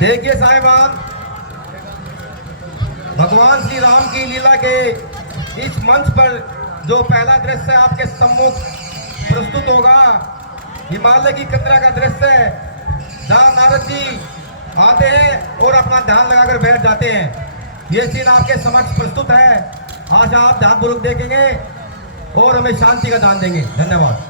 देखिए साहिबान, भगवान श्री राम की लीला के इस मंच पर जो पहला दृश्य आपके सम्मुख प्रस्तुत होगा, हिमालय की कतरा का दृश्य है जहाँ नारद जी आते हैं और अपना ध्यान लगाकर बैठ जाते हैं। ये सीन आपके समक्ष प्रस्तुत है। आज आप ध्यानपूर्वक देखेंगे और हमें शांति का दान देंगे। धन्यवाद।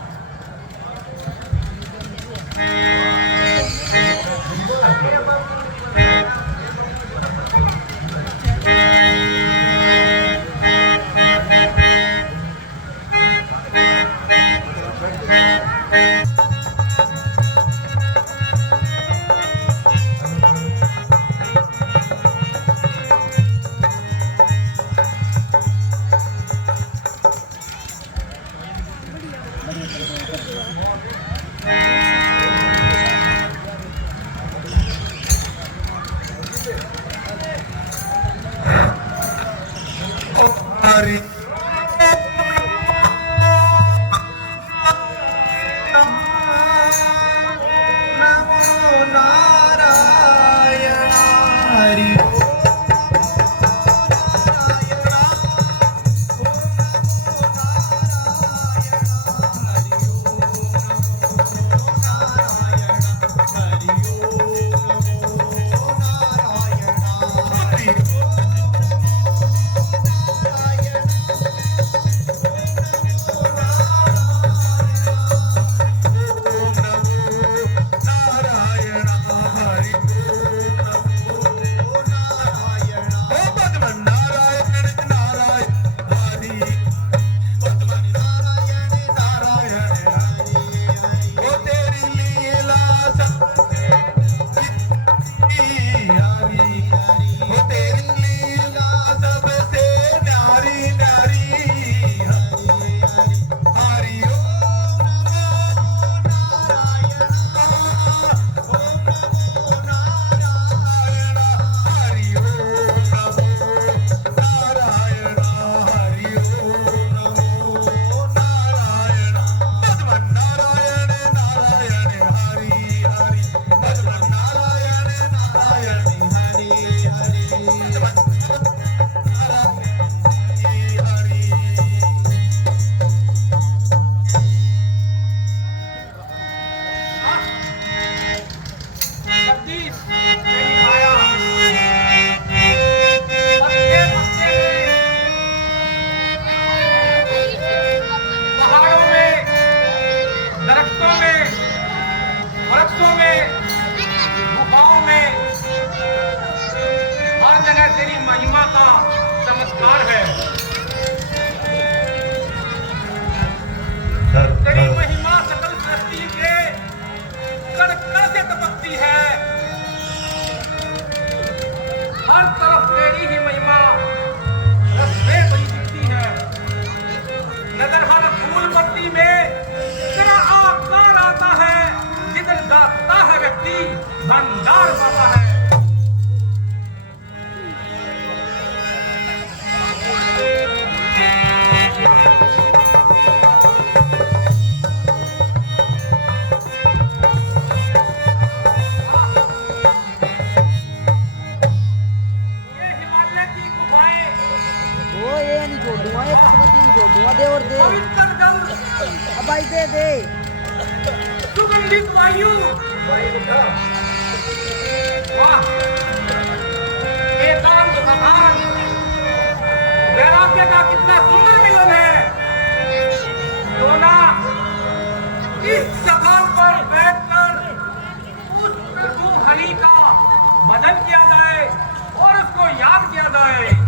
तेरी महिमा का चमत्कार है। तेरी महिमा सकल सृष्टि के कण कण से टपकती है। हर तरफ तेरी ही महिमा रस्ते बनी दिखती है। नजर हर फूल पत्ती में तेरा आकार आता है। जिधर जाता है व्यक्ति भंडार पाता है। दे और दे अब भाई दे सुगंधित वायु वाह एकांत समान वैराग्य का कितना सुंदर मिलन है। तो ना इस सकाल पर बैठकर उस प्रभु हरि का भजन किया जाए और उसको याद किया जाए।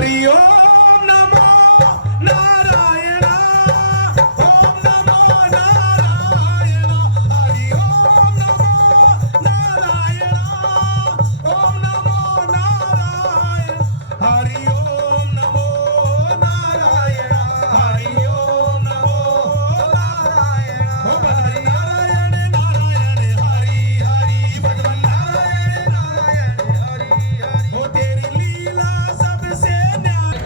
हरि ओम नमो नारायण ओम नमो नारायण हरि ओम नमो नारायण ओम नमो नारायण हरि ओम नमो नारायण हरि ओम नमो नारायण ओम हरि नारायण नारायण हरि हरि भगवान नारायण नारायण हरि हरि ओ तेरी लीला सबसे न्यारी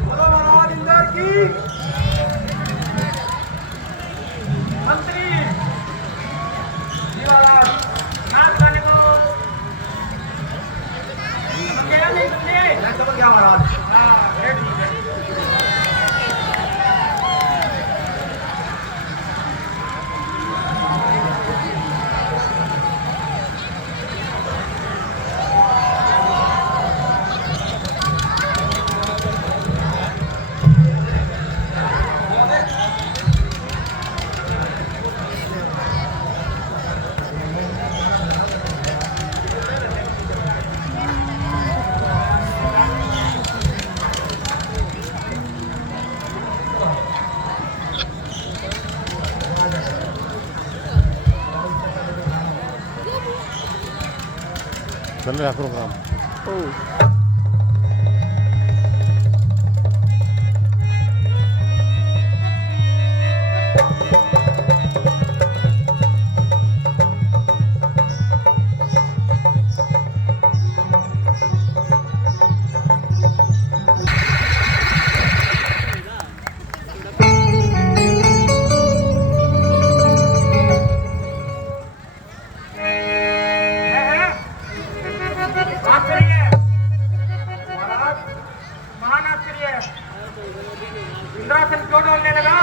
बोलो महाराज इंद्र की मंत्री जी महाराज नाच गाने को समझेगा नहीं समझे मैं समझ गया महाराज हाँ रेडी चल रहा प्रोग्राम आश्चर्य महाराज महान आश्चर्य इंद्रासन क्यों डोलने लगा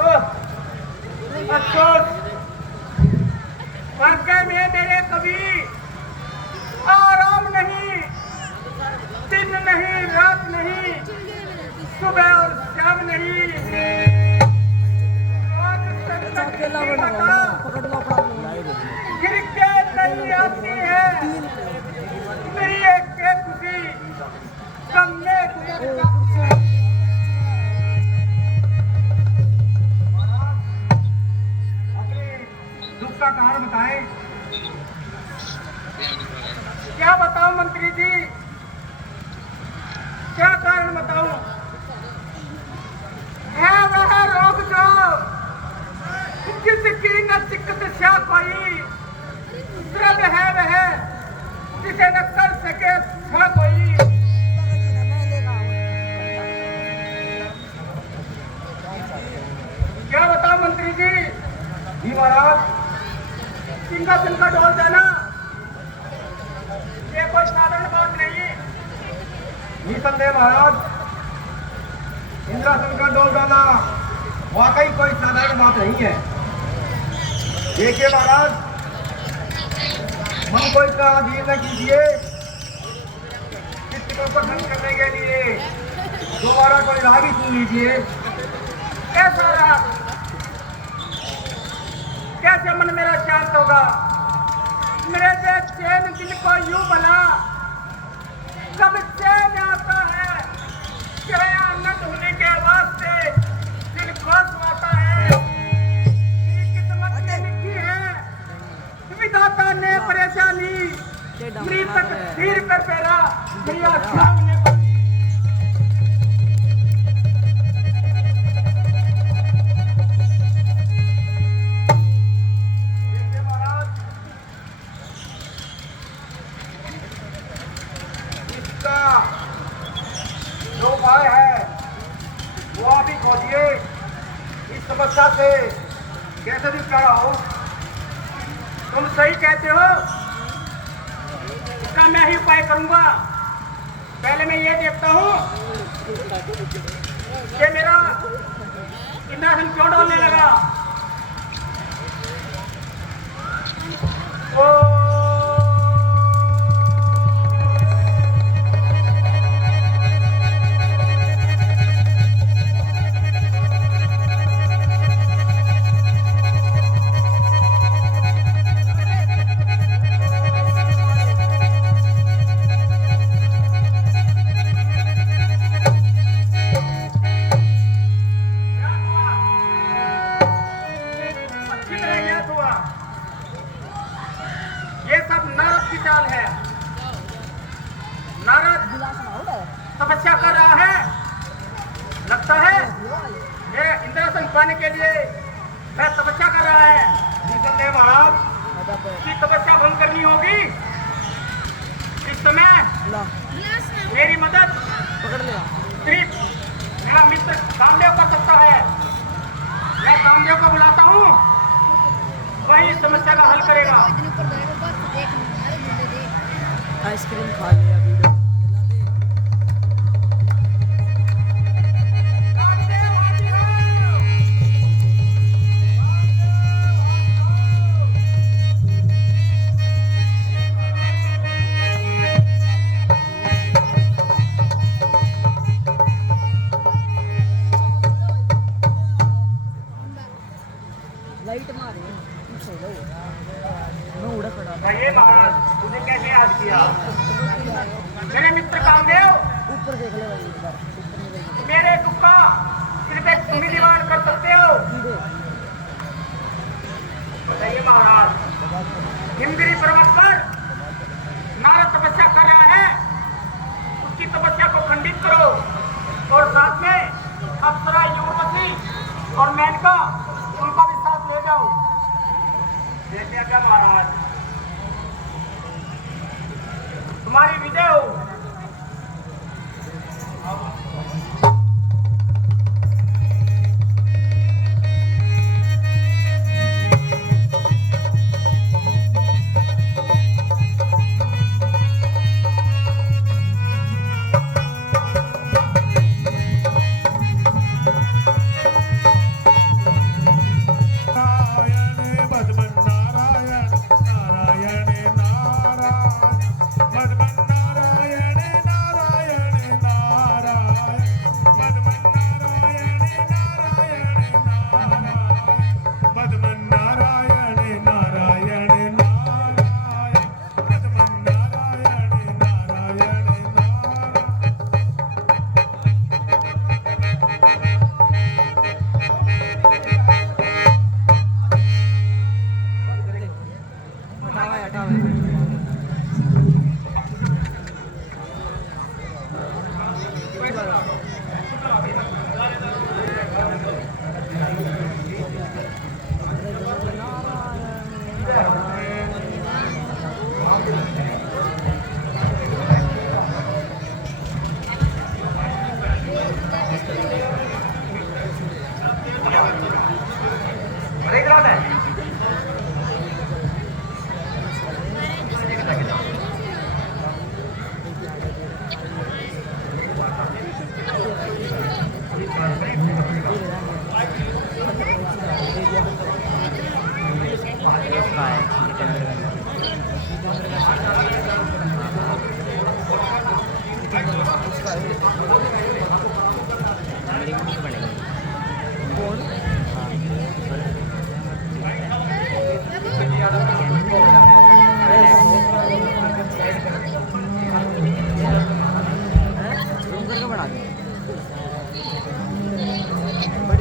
ओह, अफसोस स्वर्ग में मेरे कभी आराम नहीं दिन नहीं रात नहीं सुबह और शाम नहीं आज संकट की बता पकड़ लो अपना गिर के नहीं आती है मेरी एक के खुशी कम में गुजर अपने दुख का कारण बताएं क्या बताऊं मंत्री जी क्या कारण बताऊं है वह रोग जो जिसकी न चिकित्सा कोई द्रव्य है वह जिसे न कर सके था कोई क्या बताओ मंत्री जी जी महाराज सिंहासन का डोल देना ये कोई साधारण बात नहीं निसंदेह महाराज इंद्रासन का डोल देना वाकई कोई साधारण बात नहीं है देखिए महाराज मन को इतना अधीर न कीजिए चित्त को ठंड करने के लिए दोबारा कोई राग ही सुन लीजिए कैसा राग कैसे मन मेरा शांत होगा मेरे चैन दिल को यूं बना कब चैन आता है क्या आनंद होने के वास्ते दिल खुश आता है मेरी किस्मत में लिखी है विधाता ने परेशानी मृतक सिर पर फेरा मेरा सामने जो उपाय है वो आप ही खोजिए इस समस्या से कैसे भी खड़ा हो, तुम सही कहते हो। इसका मैं ही उपाय करूंगा। पहले मैं ये देखता हूँ कि मेरा इंद्रासन क्यों डोलने लगा। ओ ये सब नारद की चाल है। नारद तपस्या कर रहा है। लगता है ये इंद्रासन पाने के लिए वह तपस्या कर रहा है। निसंदेह महाराज की तपस्या भंग करनी होगी। इस समय मेरी मदद सिर्फ मेरा मित्र कामदेव कर सकता है। मैं कामदेव को बुलाता हूँ, वही समस्या का हल करेगा। आइसक्रीम खा लिया वीडियो लाइट मारे मैं उड़ा खड़ा था। ये महाराज तुझे कैसे याद किया? मेरे मित्र कामदेव, ऊपर देख ले भाई एक बार, ऊपर में देख मेरे दुख का सिर्फ एक तुम ही निवारण कर सकते हो। ले। बताइए महाराज, हिमगिरी पर्वत पर नारद तपस्या कर रहा है, उसकी तपस्या को खंडित करो और साथ में अप्सरा, युवती और मेनका, उनका भी साथ ले जाओ। देखिए क्या महाराज, तुम्हारी विजय हो।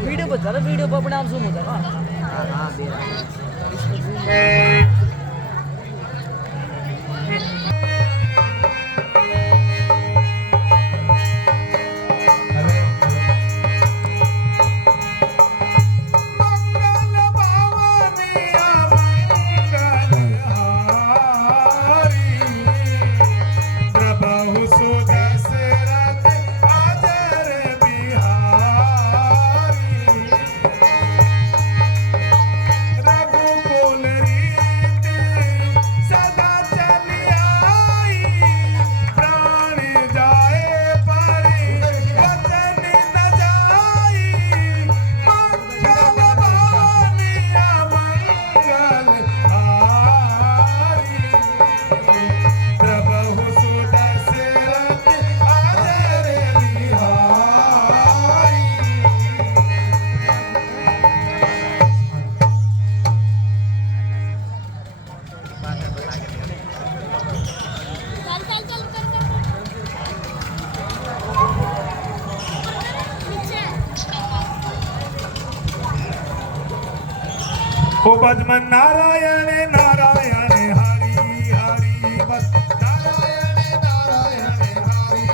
वीडियो बता रहा, वीडियो पर अपने आप जूम होता है ना। हाँ दे रहा है। बिहारी ओ बजमन नारायण नारायण हरि हरि बस नारायण नारायण हरि हरि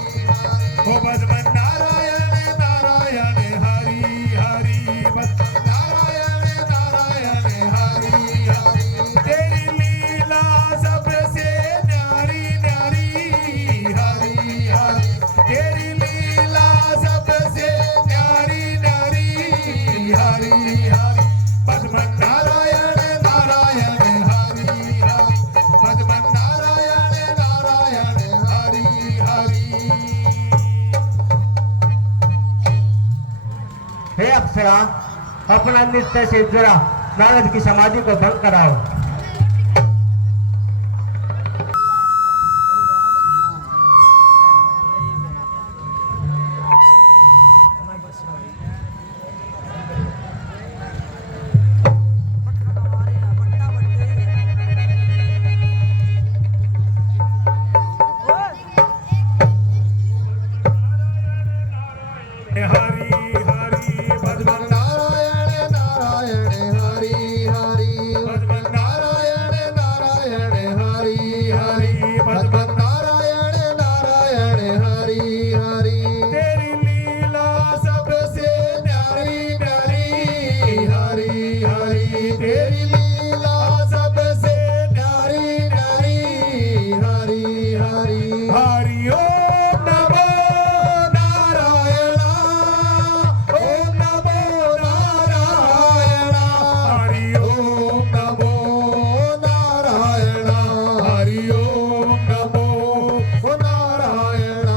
ओ बजमन नारायण नारायण हरि हरि बस नारायण नारायण हरि हरि तेरी लीला सबसे न्यारी न्यारी हरि हरि तेरी लीला सबसे न्यारी न्यारी हरि हरि बजमन नारायण नारायण हरि हरि बजमन नारायण नारायण हरि हरि। हे अप्सरा, अपना नृत्य से जरा नारद की समाधि को भंग कराओ। हरि हरि बजमन नारायण नारायण हरि हरि बजमन नारायण नारायण हरि हरि बजमन नारायण नारायण हरि हरि तेरी लीला सबसे न्यारी न्यारी हरि हरि तेरी लीला सबसे न्यारी न्यारी हरि हरि हरि ओम नमो नारायण ओम नमो नारायण हरि ओम नमो नारायण हरि ओम नमो नारायण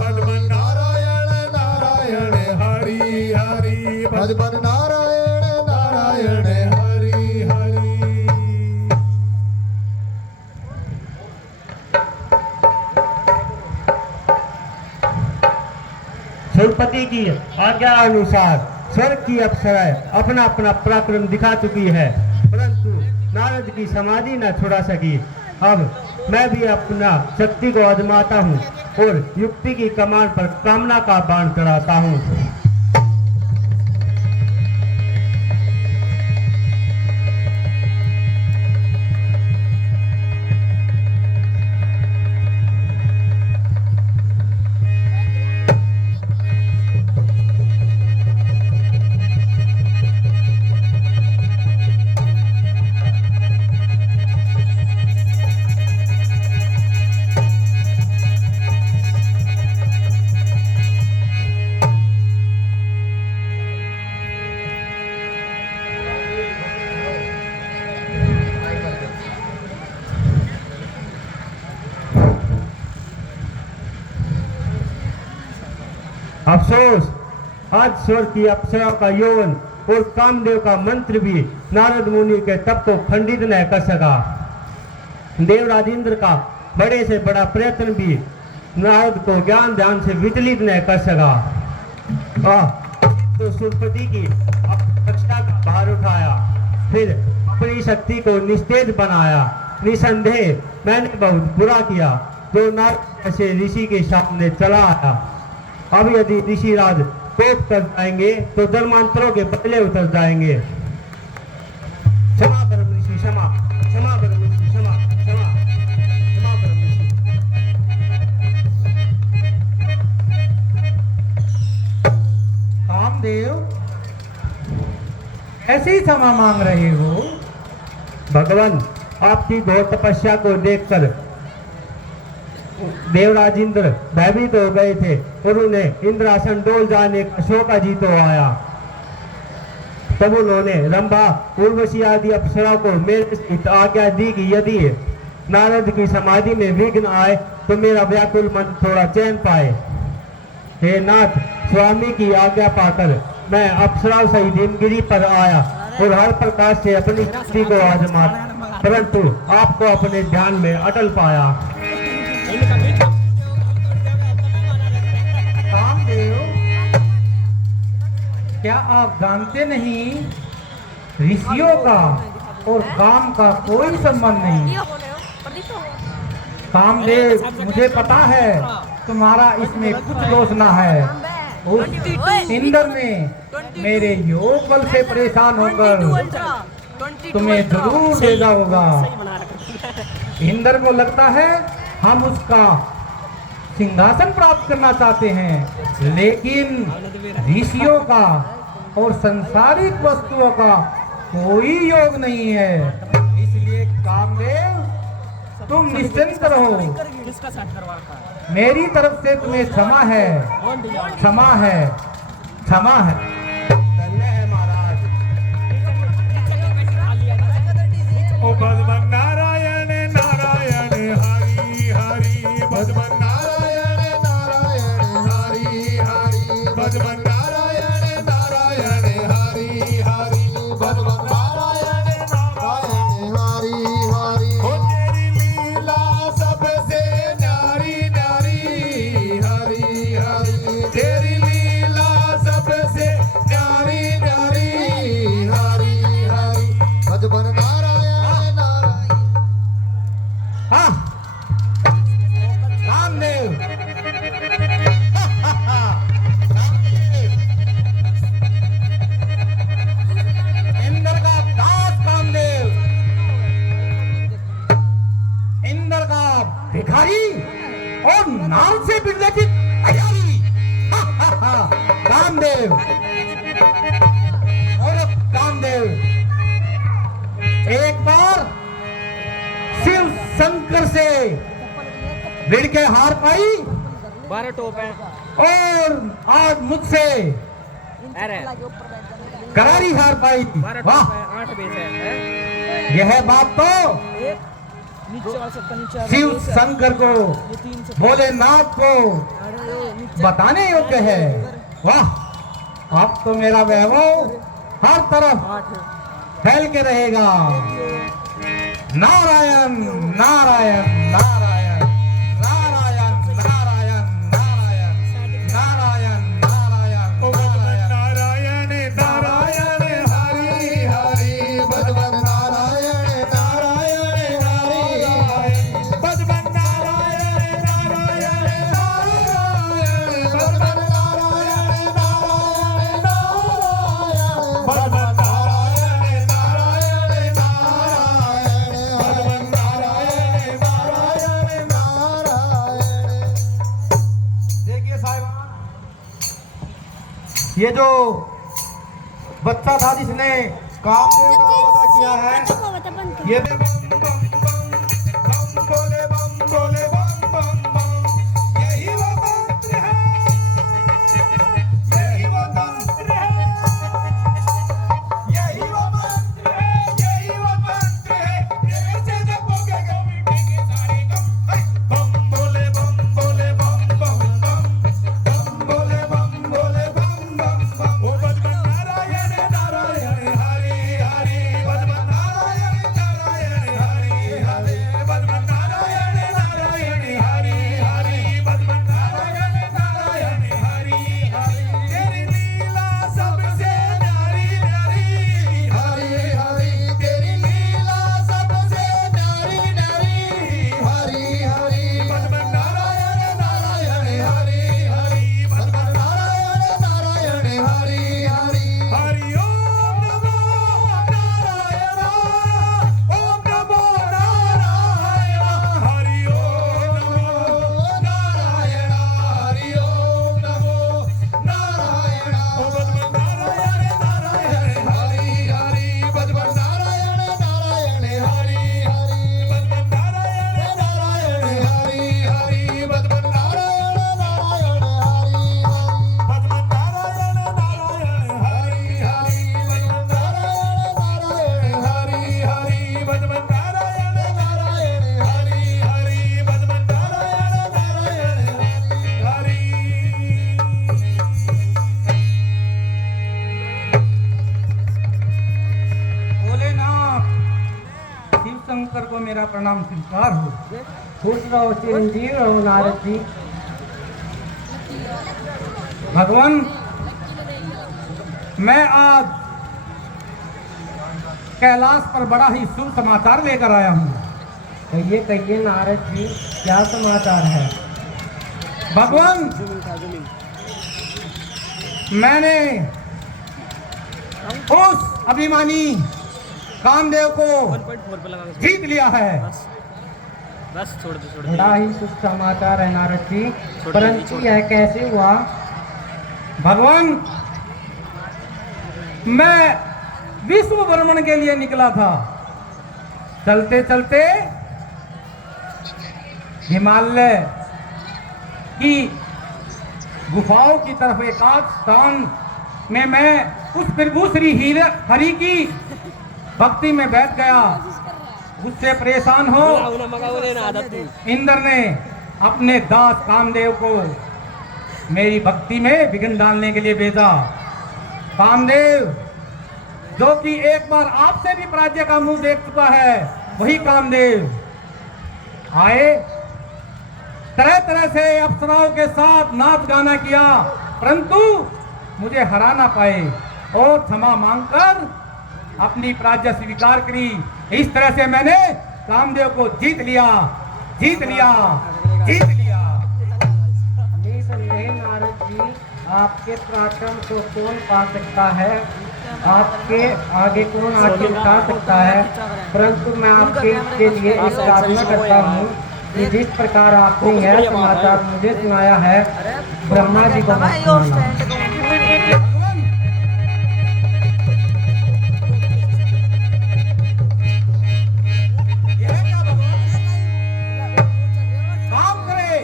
बजमन नारायण नारायण हरि हरि बजमन नारायण नारायण हरि हरि। सुरपति की आज्ञा अनुसार स्वर्ग की अप्सराएं अपना अपना पराक्रम दिखा चुकी है, परंतु नारद की समाधि न छुड़ा सकी। अब मैं भी अपना शक्ति को आजमाता हूँ और युक्ति की कमान पर कामना का बाण चढ़ाता हूँ। अफसोस, आज स्वर्ग की अप्सरा का यौवन और कामदेव का मंत्र भी नारद मुनि के तप को खंडित न कर सका। देवराज इंद्र का बड़े से बड़ा प्रयत्न भी नारद को ज्ञान ध्यान से विचलित न कर सका। तो सुरपति की रक्षा का भार उठाया, फिर अपनी शक्ति को निस्तेज बनाया। निसंदेह मैंने बहुत बुरा किया जो नारद ऐसे ऋषि के सामने चला आया। अब यदि ऋषिराज कोप कर जाएंगे तो धर्मांतरों के बदले उतर जाएंगे। क्षमा परम ऋषि, क्षमा क्षमा परम ऋषि, क्षमा क्षमा क्षमा परम ऋषि। कामदेव, ऐसी क्षमा मांग रहे हो? भगवान, आपकी घोर तपस्या को देखकर देवराज इंद्र भयभीत हो गए थे और उन्हें इंद्रासन डोल जाने का शौक अजीत हो आया। तब उन्होंने रंभा, उर्वशी आदि अप्सरा को मेरे से आज्ञा दी कि यदि नारद की समाधि में विघ्न आए तो मेरा व्याकुल मन थोड़ा चैन पाए। हे नाथ, स्वामी की आज्ञा पाकर मैं अप्सरा सहित हिमगिरी पर आया और हर प्रकार से अपनी शक्ति को आजमा, परंतु आपको अपने ध्यान में अटल पाया। कामदेव, क्या आप जानते नहीं ऋषियों का और काम का कोई संबंध नहीं? कामदेव, मुझे पता है तुम्हारा इसमें कुछ दोष ना है। उस इंद्र ने मेरे योग बल से परेशान होकर तुम्हें जरूर भेजा होगा। इंद्र को लगता है हम उसका सिंहासन प्राप्त करना चाहते हैं, लेकिन ऋषियों का और संसारिक वस्तुओं का कोई योग नहीं है। इसलिए कामदेव तुम निश्चिंत रहो, मेरी तरफ से तुम्हें क्षमा है, क्षमा है, क्षमा है। धन्य है महाराज। ओ भगवान नारायण नारायण हरि हरि भगवान नारायण नारायण हरि हरि भगवान नारायण नारायण हरि हरि भगवान नारायण नारायण हरि हरि हो तेरी लीला सबसे न्यारी न्यारी हरि हरि तेरी लीला सबसे न्यारी न्यारी हरि हरि भगवान नारायण नारायण हाँ कामदेव इंद्र का दास कामदेव, इंद्र का भिखारी और नाम से बिरले की तैयारी। कामदेव और कामदेव एक बार शिव शंकर से भिड़ के हार पाई 12 टोप है। और आज मुझसे अरे करारी हार पाई। 12 वाह, टोप है, 8 बेस है। यह बात तो एक नीचे वाला सबका नीचे वाला शिव बेस है। शंकर को, ये 3 से भोलेनाथ को अरे ये नीचे बताने योग्य है। वाह, अब तो मेरा वैभव हर तरफ 8 है। फैल के रहेगा। नारायण नारायण नारायण नारायण नारायण नारायण नारायण नारायण ओ भगवान नारायण नारायण हरि हरि भगवान नारायण नारायण हरि हरि भगवान नारायण नारायण नारायण भगवान नारायण नारायण नारायण भगवान नारायण नारायण नारायण भगवान नारायण नारायण नारायण। देखिए साहिबान, ये जो बच्चा था जिसने कामदेव का वादा किया है, ये बम बम बोले बम बोले बम बम बम, यही वो मंत्र है, यही वो मंत्र है, यही वो मंत्र है, यही वो मंत्र है। ऐसे जपोगे गम मिटेंगे सारे गम। बम बोले बम बोले बम बम बम, बम बोले बम बोले बम बम बम। ओ भगवान नारायण नारायण हरि हरि भगवान नारायण नारायण हरि हरि भगवान नारायण नारायण हरि हरि भगवान नारायण नारायण हरि हरि तेरी लीला सबसे न्यारी न्यारी हरि हरि तेरी लीला सबसे न्यारी न्यारी हरि हरि भगवान नारायण नारायण हरि हरि भगवान नारायण नारायण हरि हरि हरि ओम नमो नारायण ओम नमो नारायण हरि ओम नमो नारायण हरि ओम नमो नारायण ओ भगवान नारायण नारायण हरि हरि भगवान नारायण नारायण हरि हरि भगवान नारायण नारायण हरि हरि भगवान नारायण नारायण हरि हरि भगवान नारायण नारायण हरि हरि भगवान नारायण नारायण हरि हरि भगवान नारायण नारायण हरि हरि भगवान नारायण नारायण हरि भोलेनाथ शिव शंकर को मेरा प्रणाम स्वीकार हो। खुश रहो चिरंजीव रहो नारद जी। भगवान, मैं आज कैलाश पर बड़ा ही शुभ समाचार लेकर आया हूँ। कहिए नारद जी, क्या समाचार है? भगवान, मैंने उस अभिमानी कामदेव को 1.4 पे लगा के जीत लिया है। बस छोड़ दो बड़ा ही शुभ समाचार है नारद जी, परंतु यह कैसे हुआ? भगवान, मैं विश्व भ्रमण के लिए निकला था, चलते चलते हिमालय की गुफाओं की तरफ एकांत स्थान में मैं उस प्रभु श्री हरि की भक्ति में बैठ गया। उससे परेशान हो इंद्र ने अपने दास कामदेव को मेरी भक्ति में विघ्न डालने के लिए भेजा। कामदेव, जो कि एक बार आपसे भी पराजय का मुंह देख चुका है, वही कामदेव आए, तरह तरह से अप्सराओं के साथ नाच गाना किया, परंतु मुझे हरा ना पाए और क्षमा मांगकर अपनी पराजय स्वीकार करी। इस तरह से मैंने कामदेव को जीत लिया, जीत लिया, जीत लिया। निसंदेह नारद जी, आपके पराक्रम को कौन पा सकता है, आपके आगे कौन आगे उठा सकता है, परंतु मैं आपके लिए एक प्रार्थना करता हूँ कि जिस प्रकार आपने यह समाचार मुझे सुनाया है, ब्रह्मा जी को मत सुनाना। काम करे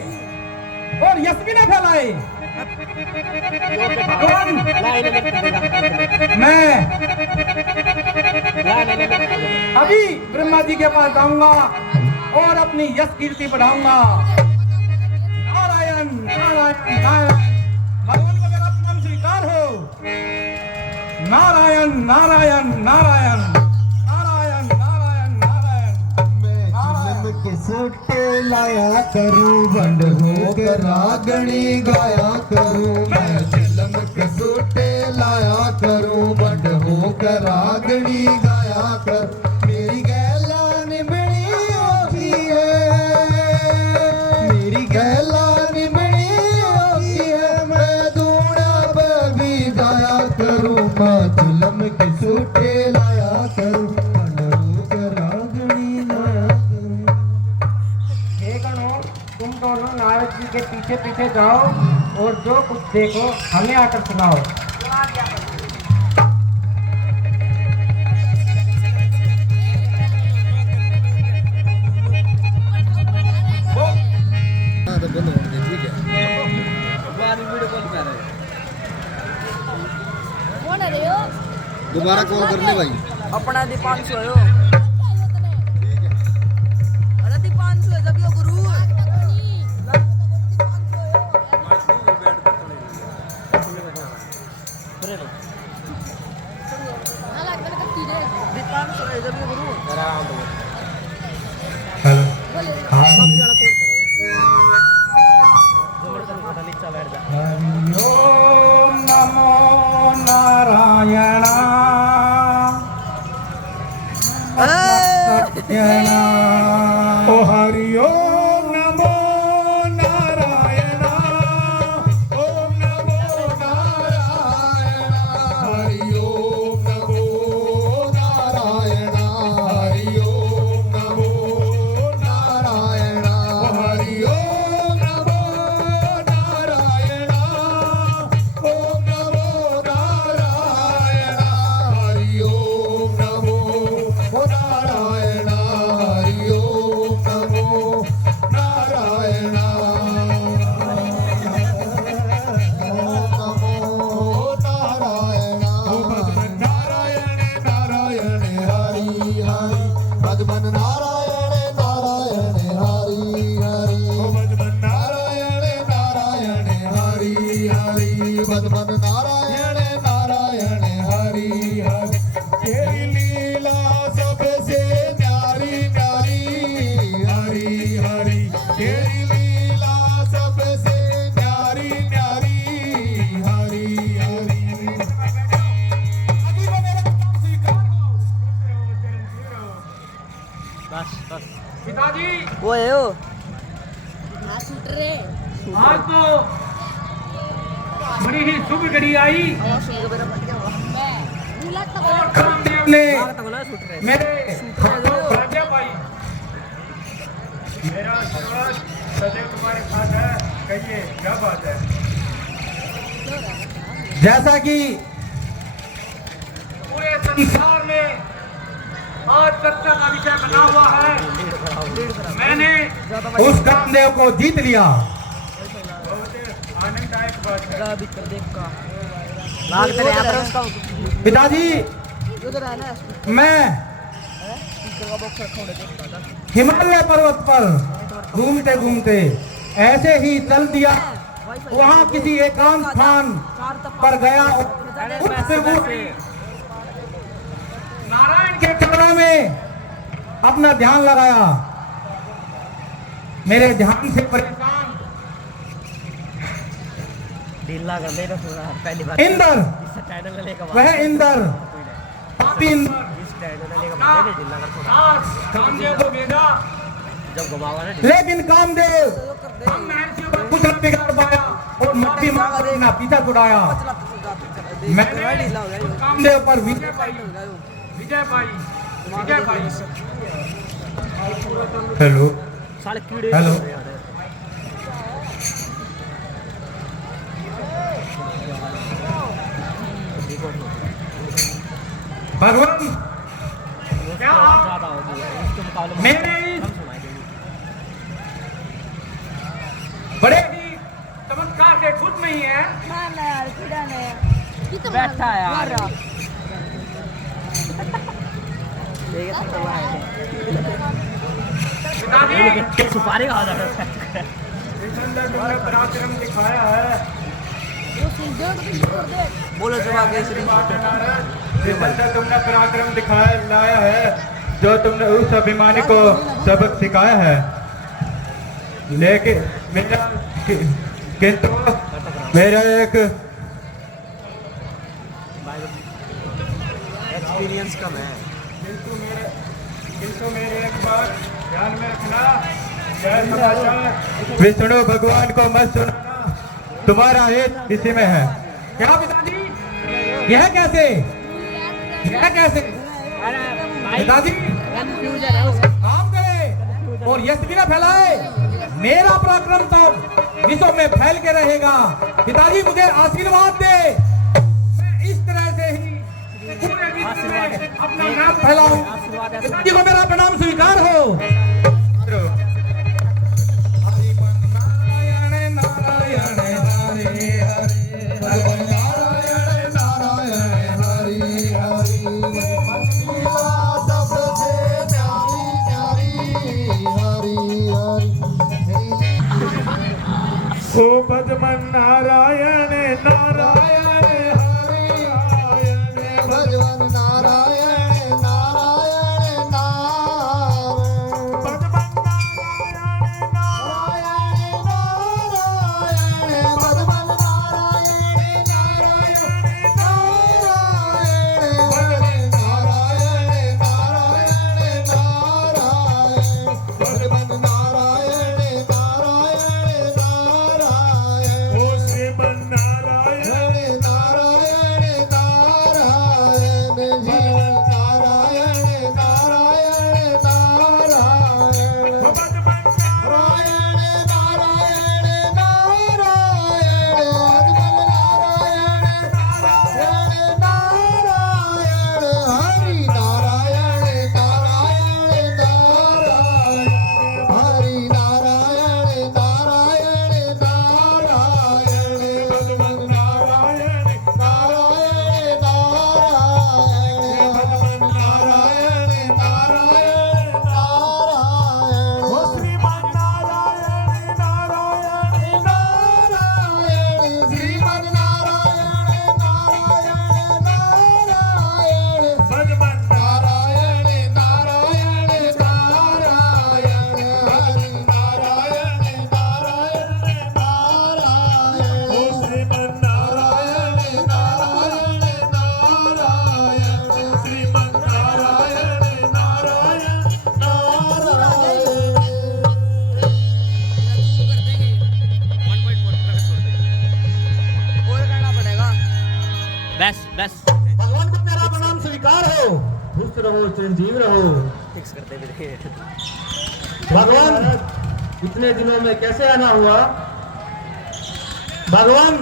और यश भी न फैलाए। मैं अभी ब्रह्मा जी के पास जाऊंगा और अपनी यश कीर्ति बढ़ाऊंगा। नारायण नारायण नारायण, भगवान को मेरा नाम स्वीकार हो। नारायण नारायण नारायण नारायण नारायण नारायण। किसटे लाया करूं, बंड होकर रागणी गाया करूं। मैं चिलम किसटे लाया करूं, बंड होकर रागणी गाया कर। मेरी गैला निमणी होती है, मेरी गैला निमणी होती है। मैं दूना भी गाया करूं, मैं चिलम किसटे लाया करूं, बंड होकर रागणी गाया करूं। हे गणों, तुम दोनों नारद जी के पीछे पीछे जाओ और जो कुछ देखो हमें आकर सुनाओ। कौन है रे हो? दोबारा कॉल कर ले भाई। अपना दीपांशु है। अरे दीपांशु है जब यो गुरु दीपांशु है जब यो गुरु। हरिओम नमो नारायण ओ हरि ओम नमो नारायण, ओम नमो नारायण। हरि ओम नमो नारायण, हरि ओम नमो नारायण। हरि ओम नमो नारायण, ओम नमो नारायण। हरि ओम नमो नारायण, हरि ओम नमो नारायण। भगवान नारायण नारायण हरि हरि, भगवान नारायण नारायण हरि हरि, भगवान नारायण नारायण हरि हरि। तेरी लीला सबसे न्यारी न्यारी, हरि हरि। तेरी लीला सबसे न्यारी न्यारी, हरि हरि। अभी वो मेरा काम स्वीकार हो। बस बस पिताजी वो है हो। आज तो बड़ी ही शुभ घड़ी आई और कामदेव ने मांगता बोला छूट रहे मेरे हाथों पर राजा भाई, मेरा आशीर्वाद सदैव तुम्हारे साथ है। कहिए क्या बात है? जैसा कि पूरे संसार में आज चर्चा का विषय बना हुआ है, मैंने उस कामदेव को जीत लिया। बहुत आनंददायक बात है। लाग तेरे यहाँ पर उसका पिताजी मैं हिमालय पर्वत पर घूमते घूमते ऐसे ही चल दिया, वहाँ किसी एकांत स्थान पर गया और उससे वो नारायण के चरणों में अपना ध्यान लगाया। मेरे ध्यान से परेशान ढीला कर देगा थोड़ा पहली बार इंद्र, इससे टाइटल लेगा वह इंद्र पापी इंद्र इस टाइटल लेगा ढीला कर थोड़ा आज कामदेव को भेजा, जब घुमावा ना लेकिन कामदेव हम महर्षियों को कुछ न बिगाड़ पाया और माफी मांगकर अपना पीछा छुड़ाया। मैंने कामदेव पर विजय पाई। विजय भाई, विजय भाई, हेलो साले कीड़े हेलो। चल रहे हैं यार। भगवान क्या ज्यादा होगी यार, इसके मुकाबले में मेरे कम सुनाई देगी। बड़े ही चमत्कार के खुद में ही है। बैठा है यार ठीक है तो चल रहा है पिताजी, क्या सुपारी खा रहा है इस अंदर तुमने पराक्रम दिखाया है। बोलो जब आगे श्री इस अंदर तुमने पराक्रम दिखाया लाया है, जो तुमने उस अभिमानी को सबक सिखाया है। लेकिन किंतु मेरा एक एक्सपीरियंस कम है किंतु मेरे एक बात ध्यान में रखना, जय समाचार विष्णु भगवान को मत सुनाना, तुम्हारा हित इसी में है। क्या पिताजी, यह कैसे पिताजी कंफ्यूजन है उसका काम करे और यश भी ना फैलाए। मेरा पराक्रम तो विश्व में फैल के रहेगा। पिताजी मुझे आशीर्वाद दे, मैं इस तरह से ही पूरे विश्व में अपना नाम फैलाऊं। पिताजी को मेरा प्रणाम स्वीकार हो। नारायण नारायण हरे हरे नारायण नारायण हरि हरि सबसे प्यारी प्यारी हरि हरि ओ पद्मन नारायण नारायण नारायण भगवान नारायण नारायण नारायण पद्मन बस बस भगवान को मेरा प्रणाम स्वीकार हो। खुश रहो, चिरंजीव रहो। फिक्स करते भी थे। भगवान इतने दिनों में कैसे आना हुआ? भगवान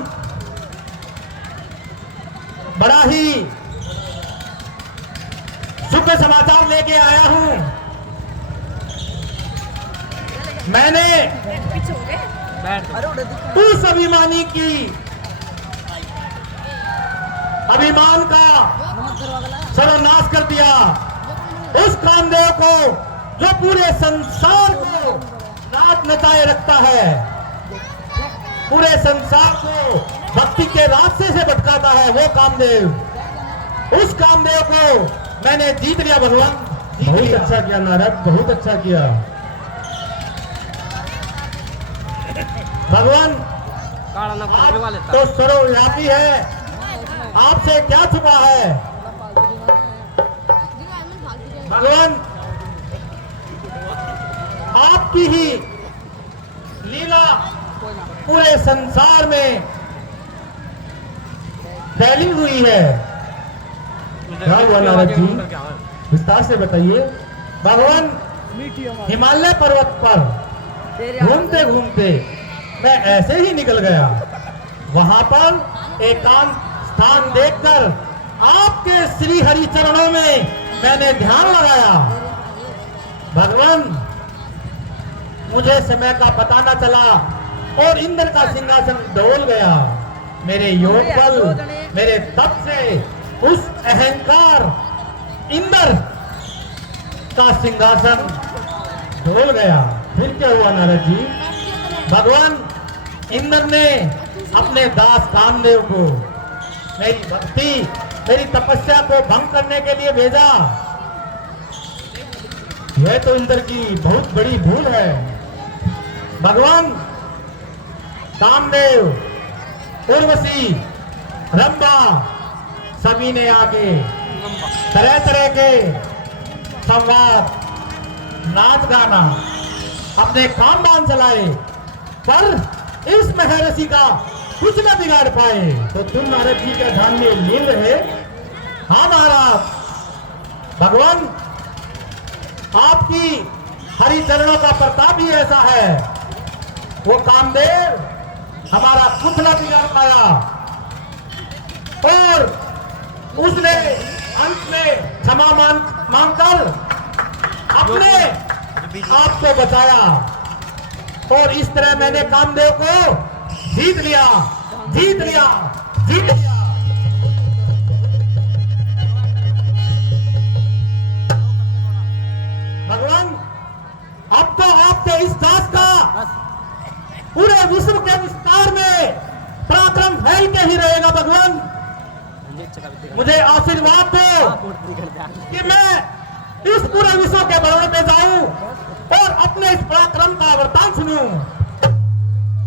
बड़ा ही शुभ समाचार लेके आया हूं। मैंने उस अभिमानी की अभिमान का सर्वनाश कर दिया। उस कामदेव को जो पूरे संसार को रात नचाए रखता है, पूरे संसार को भक्ति के रास्ते से भटकाता है, वो कामदेव। उस कामदेव को मैंने जीत लिया भगवान। बहुत अच्छा किया नारद, बहुत अच्छा किया भगवान। आप तो सर्वव्यापी है, आपसे क्या छुपा है भगवान? आपकी ही लीला पूरे संसार में फैली हुई है। क्या हुआ नारद जी, विस्तार से बताइए। भगवान हिमालय पर्वत पर घूमते घूमते मैं ऐसे ही निकल गया। वहां पर एकांत स्थान देखकर आपके श्री हरि चरणों में मैंने ध्यान लगाया। भगवान मुझे समय का पता न चला और इंद्र का सिंहासन डोल गया। मेरे योग बल, मेरे तप से उस अहंकार इंद्र का सिंहासन डोल गया। फिर क्या हुआ नारद जी? भगवान इंद्र ने अपने दास कामदेव को मेरी भक्ति, मेरी तपस्या को भंग करने के लिए भेजा। यह तो इंद्र की बहुत बड़ी भूल है। भगवान कामदेव, उर्वशी, रंभा सभी ने आके तरह तरह के संवाद, नाच गाना, अपने कामदान चलाए, पर इस महर्षि का कुछ न बिगाड़ पाए। तो तुम नारद जी के ध्यान में लीन रहे। हाँ महाराज, भगवान आपकी हरि चरणों का प्रताप ही ऐसा है। वो कामदेव हमारा कुछ न बिगाड़ पाया और उसने अंत में क्षमा मांगकर अपने आप को बचाया और इस तरह मैंने कामदेव को जीत लिया, जीत लिया, जीत लिया। भगवान अब तो आपके इस दास का पूरे विश्व के विस्तार में पराक्रम फैल के ही रहेगा। भगवान मुझे आशीर्वाद दो कि मैं इस पूरे विश्व के बड़े में जाऊं और अपने इस पराक्रम का वरदान सुनूं।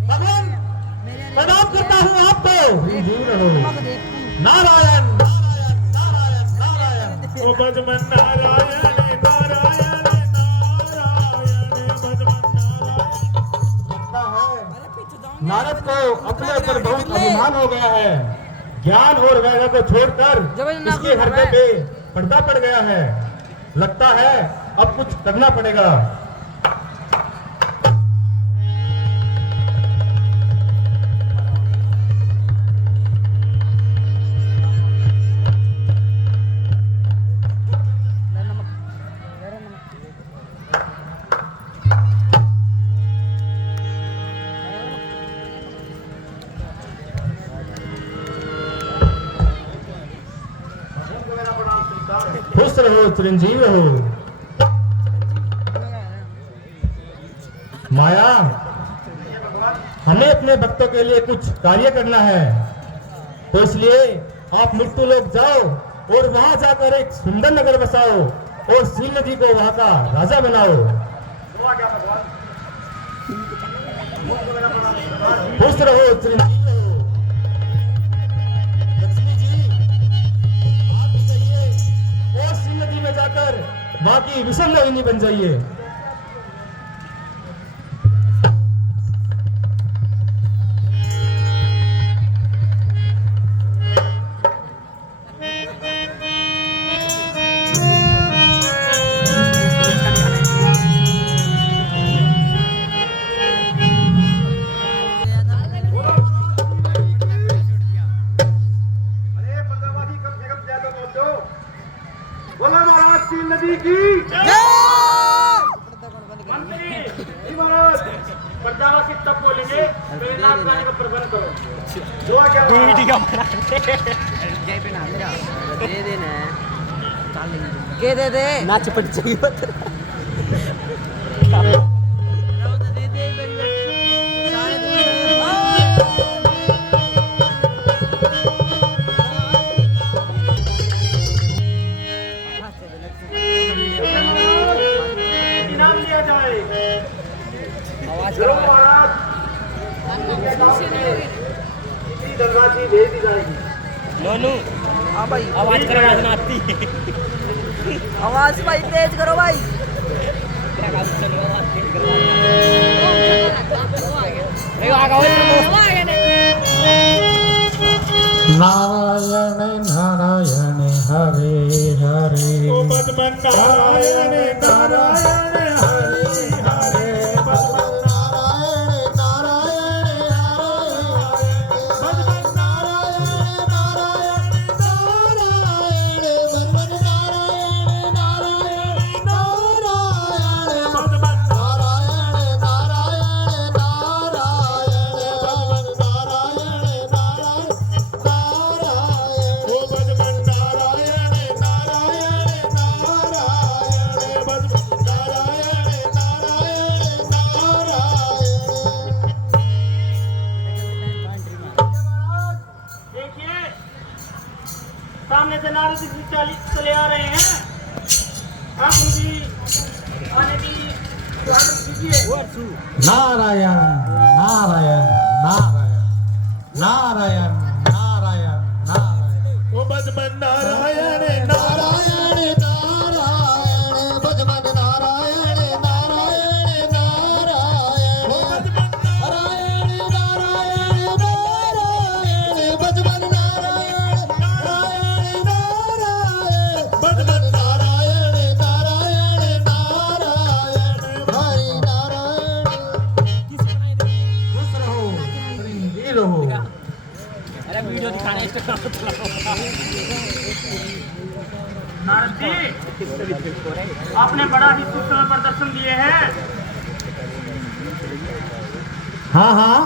भगवान प्रणाम करता हूं आपको। नारायण नारायण नारायण नारायण। ओ भजमन नारायण नारायण नारायण भजमन नारायण। नारद को अपने ऊपर बहुत अभिमान हो गया है। ज्ञान और वैराग्य को छोड़कर इसके हृदय पे पर्दा पड़ गया है। लगता है अब कुछ करना पड़ेगा। खुश रहो, चिरंजीव रहो। माया, हमें अपने भक्तों के लिए कुछ कार्य करना है, तो इसलिए आप मृत्यु लोक जाओ और वहां जाकर एक सुंदर नगर बसाओ और सिंह जी को वहां का राजा बनाओ। खुश रहो, चिरंजीव रहो। लक्ष्मी जी आप भी जाइए और सिंह नदी में जाकर वहां की विषम मोहिनी बन जाइए। नदी की मंत्री जी महाराज प्रजावासी तब बोलेंगे तो नाच गाने का प्रबंध करो। दुआ क्या दे देना के दे दे नाच पड़ चाहिए इनाम लिया जाए। आवाज ध्रुव महाराज इसी धनराशि दे दी जाएगी। लोनू हाँ भाई आवाज करो आवाज ना आती आवाज भाई तेज करो भाई नारायण नारायण हरे हरे ओ बदमन नारायण नारायण हरे हरे बदमन नारायण नारायण बदमन नारायण नारायण नारायण बदमन नारायण नारायण नारायण बदमन नारायण नारायण नारायण बदमन नारायण नारायण नारायण ओ बदमन नारायण नारायण नारायण बदमन नारायण नारायण नारायण देखिए सामने से नारद जी चले आ रहे हैं। आप उनकी आने की स्वागत कीजिए। नारायण नारायण नारायण नारायण नारायण नारायण ओ बदमन नारायण नारायण नारायण बजमन नारायण नारायण नारायण नारायण नारायण नारायण बजमन नारायण नारायण नारायण बजमन नारायण नारायण नारायण हरि नारायण खुश रहो ही रहो अरे वीडियो दिखाना इंस्टाग्राम नारद जी आपने बड़ा ही सुंदर प्रदर्शन दिए हैं। हाँ हाँ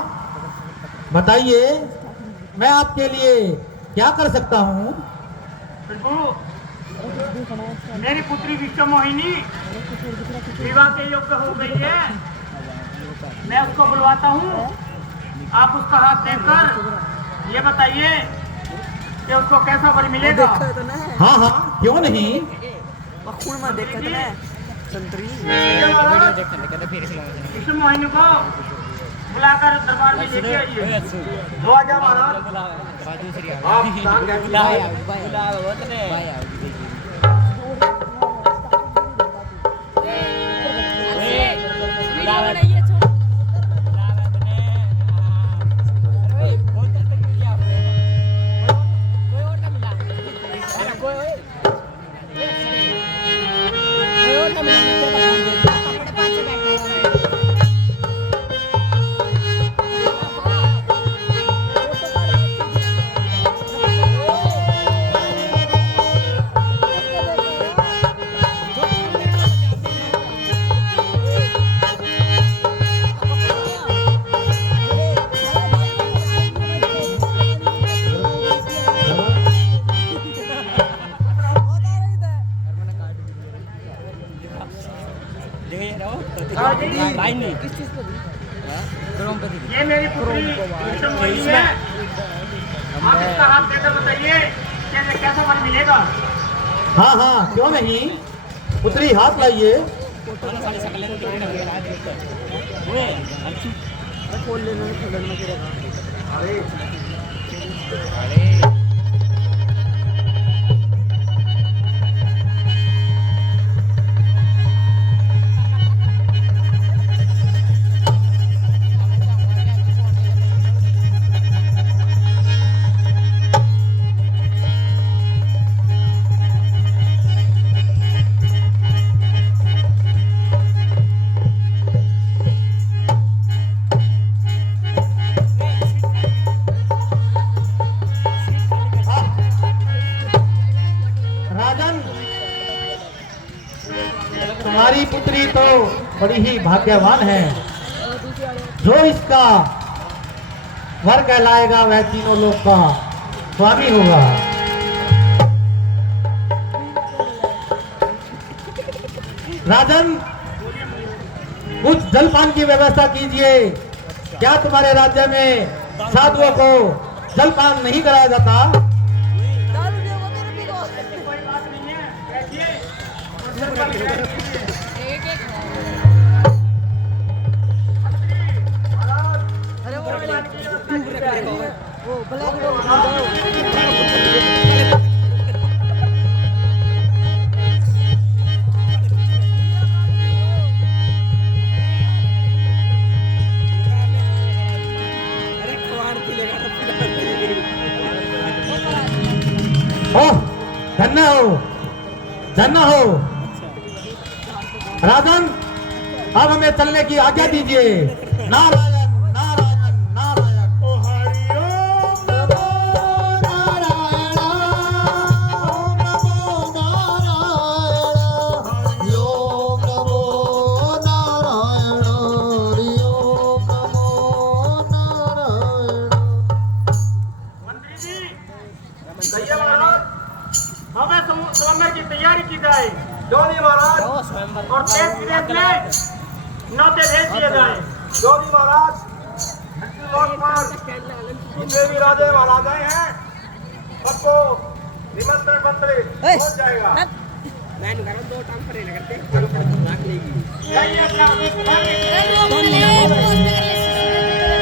बताइए मैं आपके लिए क्या कर सकता हूँ। प्रभु मेरी पुत्री विश्व मोहिनी विवाह के योग्य हो गई है। मैं उसको बुलवाता हूँ। आप उसका हाथ देखकर ये बताइए कि उसको कैसा वर मिलेगा। हाँ हाँ क्यों नहीं। खून में देख के ना संतरी विश्व मोहिनी को बुलाकर दरबार में लेके आइए। दो आजा महाराज आप दान कैसे भाई नहीं किस चीज को ये मेरी पुत्री विश्व मोहिनी है। आप इसका हाथ देकर बताइए कैसे कैसा वर मिलेगा। हाँ हाँ क्यों नहीं पुत्री हाथ लाइए। खोल लेना तुम्हारी पुत्री तो बड़ी ही भाग्यवान है, जो इसका वर कहलाएगा वह तीनों लोग का स्वामी होगा। राजन, कुछ जलपान की व्यवस्था कीजिए। क्या तुम्हारे राज्य में साधुओं को जलपान नहीं कराया जाता? दारू दे वो तेरे पी लो अरे वो ब्लैक ओह, धन्य हो, धन्य हो। राजन, अब हमें चलने की आज्ञा दीजिए। नारायण नारायण नारायण। ओ हरि ओम नमो नारायण, ओम नमो नारायण, हरि ओम नमो नारायण, हरि ओम नमो नारायण। मंत्री जी, भैया महाराज, हमें स्वयंवर की तैयारी की जाए। जोधी महाराज, और देश विदेश में न्योते भेज दिए जाए। जोधी महाराज, लोक पर जितने भी राजे महाराजाएं हैं सबको निमंत्रण पत्र पहुंच जाएगा। जाइए अपना